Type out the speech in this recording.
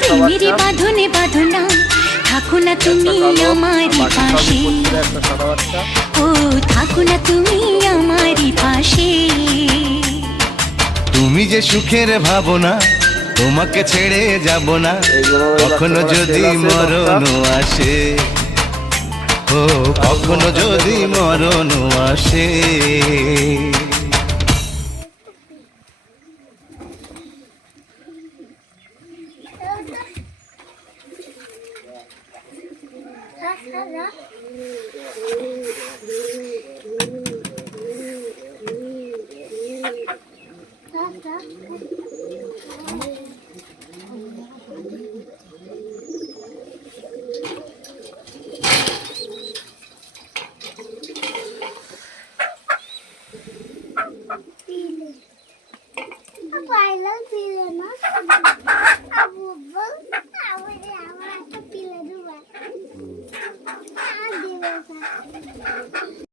প্রেমের বাঁধনে বাঁধনা থাকো না তুমি আমারই পাশে, ও থাকো না তুমি আমারই পাশে। তুমি যে সুখের ভাবনা, তোমাকে ছেড়ে যাব না কখনো যদি মরণ আসে, ও কখনো যদি মরণ আসে।